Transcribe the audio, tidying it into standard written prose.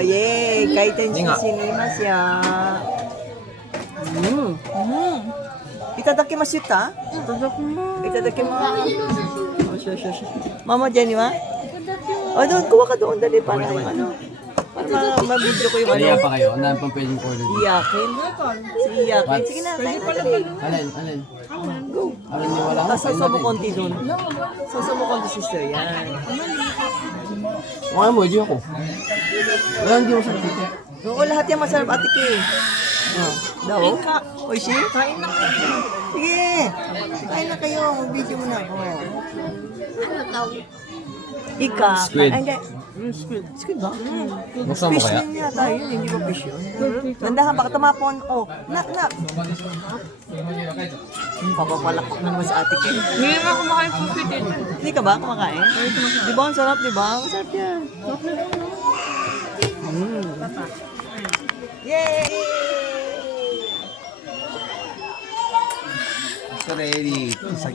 yay! Kaiten shinimasu ya. Itadakimasu ta? Itadakimasu. Mama Jenny wa? Oh, doon, kuha ka doon. Dali para yung ano. Para mabidyo ko yung ano. Kaya pa kayo, ano pang pwedeng order? Iyakin. Si Iyakin. Sige na, kain na. Alin? Go. Alin niyo wala? Sasaw mo konti doon. Sasaw mo konti, sister. Yan. Mga mo, di ako. Wala, hindi mo sa dito. Oo, lahat yan masarap, Ate Kay. Oh, daw? Oishi? Kain na kayo. Sige. Kain na kayo. Mag-video mo na ako. Ika. Squid. Ay, hindi. Squid ba? Buksan mo Fish kaya? yun yata yun. Hindi ba fish yun? Nandahan, baka tumapon. Oh, nak. Papapalakpak na naman sa Ate Kay. Hindi nga kumakain po sweet ito. Hindi ka ba kumakain? Di ba? Ang sarap, di ba? Ang sarap yan. Yay! So ready. Sa